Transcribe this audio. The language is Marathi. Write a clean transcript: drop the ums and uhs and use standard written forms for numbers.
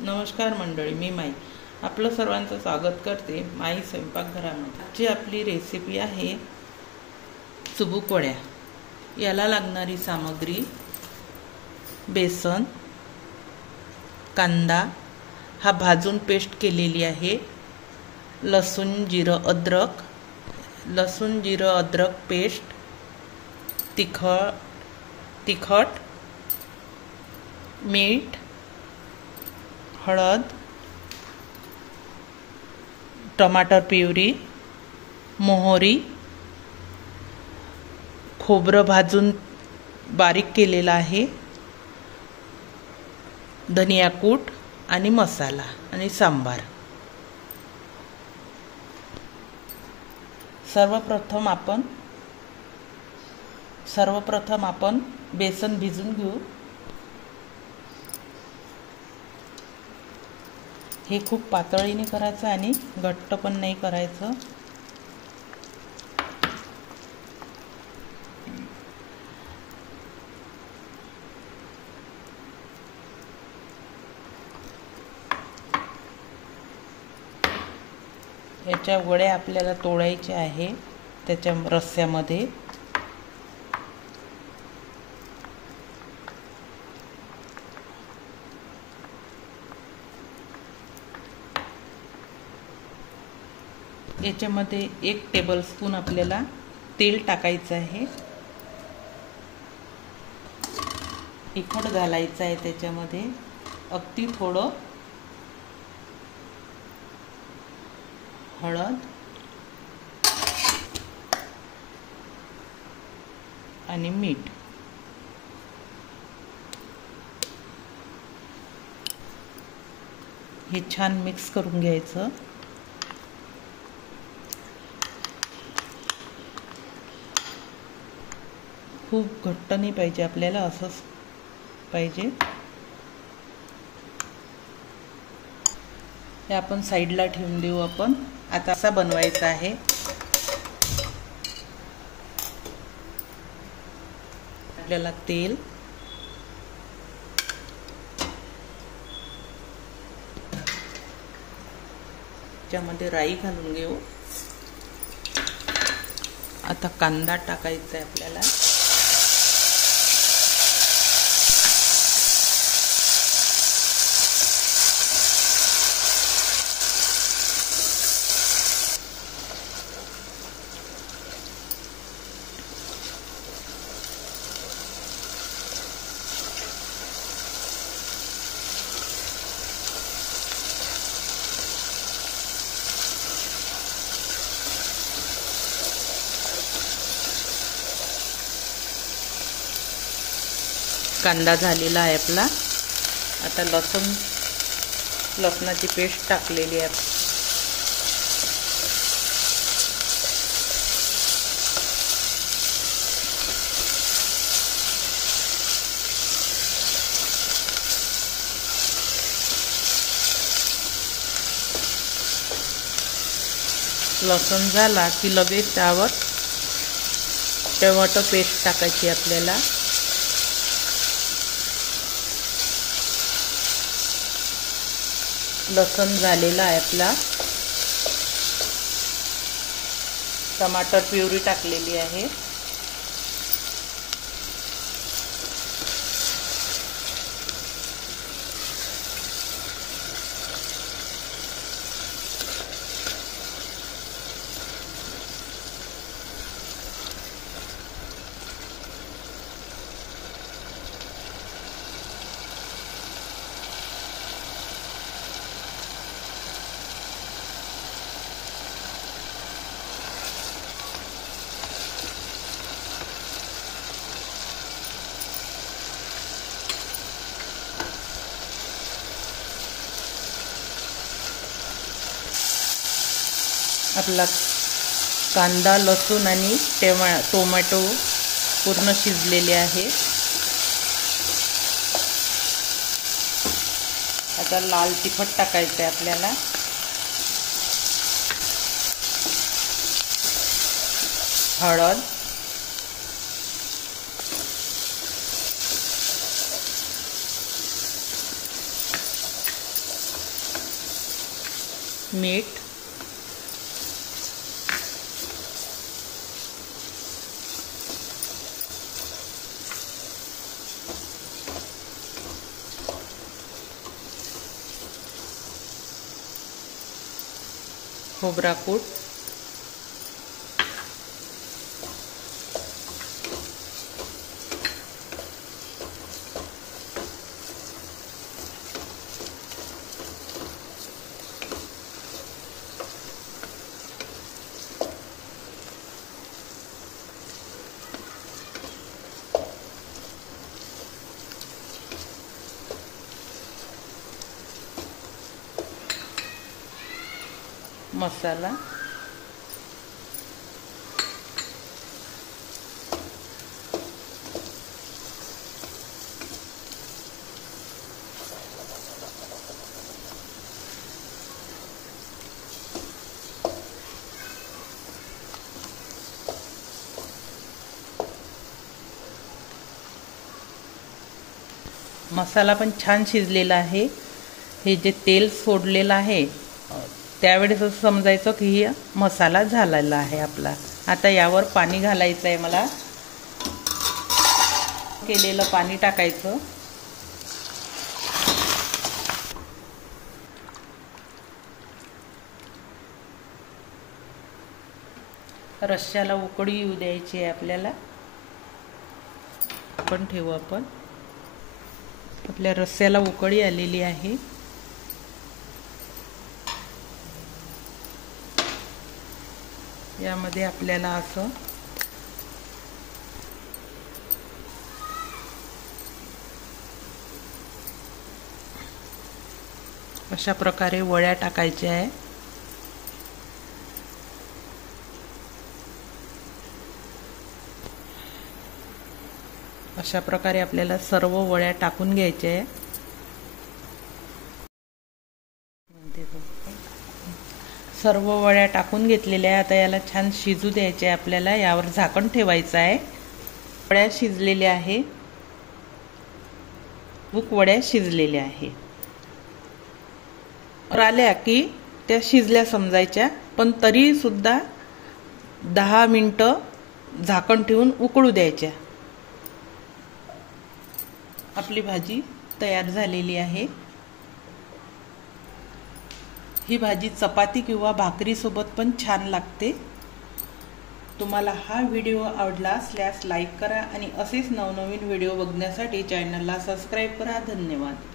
नमस्कार मंडळी, मी माई आपलं सर्वांचं स्वागत करते माई स्वयंपाकघरामध्ये। आजची आपली रेसिपी आहे चुबूक वड्या। याला लागणारी सामग्री बेसन, कांदा हा भाजून पेस्ट केलेली आहे, लसूण जिरं अद्रक पेस्ट, तिखट, मीठ, हळद, टमाटर प्युरी, मोहरी, खोबरं भाजून बारीक केलेला आहे, धनिया कूट आणि मसाला आणि सांबार। सर्वप्रथम आपण बेसन भिजून घेऊ। हे खूप पातळीने करायचं आणि घट्ट पण नाही करायचं। याच्या वड्या आपल्याला तोडायच्या आहे त्याच्या रस्स्यामध्ये। याच्यामध्ये 1 टेबलस्पून आपल्याला तेल टाकायचं आहे, तिखट घालायचं आहे त्याच्यामध्ये, अगदी थोडं हळद आणि मीठ। हे छान मिक्स करून घ्यायचं। खूप घट्ट नाही पाहिजे आपल्याला, असंच पाहिजे। हे आपण साईडला ठेवून देऊ। आपण आता असा बनवायचा आहे। आपल्याला तेल, त्यामध्ये राई घालून घेऊ। आता कांदा टाकायचा आहे आपल्याला। कांदा झालेला आहे आपला। आता लसणाची पेस्ट टाकलेली आहे। लसूण झाला की लगेच त्यावर टोमॅटो पेस्ट टाकायची आपल्याला। लसूण झालेला आहे आपला, टमाटर प्युरी टाकलेली आहे, आपला कांदा, लसूण आणि टोमॅटो पूर्ण शिजलेले आहे। आता लाल तिखट टाकायचं आहे आपल्याला, हळद, मीठ, खोबरा कूट, मसाला, मसाला पण छान शिजलेला आहे। हे जे तेल सोडलेलं आहे त्यावेळेस असं समजायचं की ही मसाला झालेला आहे आपला। आता यावर पाणी घालायचं आहे मला, केलेलं पाणी टाकायचं। रश्श्याला उकळी येऊ द्यायची आहे आपल्याला। आपण ठेवू, आपल्या रस्स्याला उकळी आलेली आहे। यामध्ये आपल्याला असं अशा प्रकारे वड्या टाकायच्या आहे। अशा प्रकारे आपल्याला सर्व वड्या टाकून घ्यायच्या आहे। सर्व वड्या टाकून घेतलेल्या आहे। आता याला छान शिजू द्यायचे आहे आपल्याला। यावर झाकण ठेवायचं आहे। वड्या शिजलेल्या आहे, वड्या शिजलेल्या आहे। आल्या की त्या शिजल्या समजायच्या, पण तरी सुद्धा 10 मिनिटं झाकण ठेवून उकळू द्यायच्या। आपली भाजी तयार झालेली आहे। ही भाजी चपाती किंवा भाकरी सोबत पण छान लागते। तुम्हाला हा व्हिडिओ आवडला असल्यास लाईक करा आणि असेच नवनवीन व्हिडिओ बघण्यासाठी चॅनलला सबस्क्राईब करा। धन्यवाद।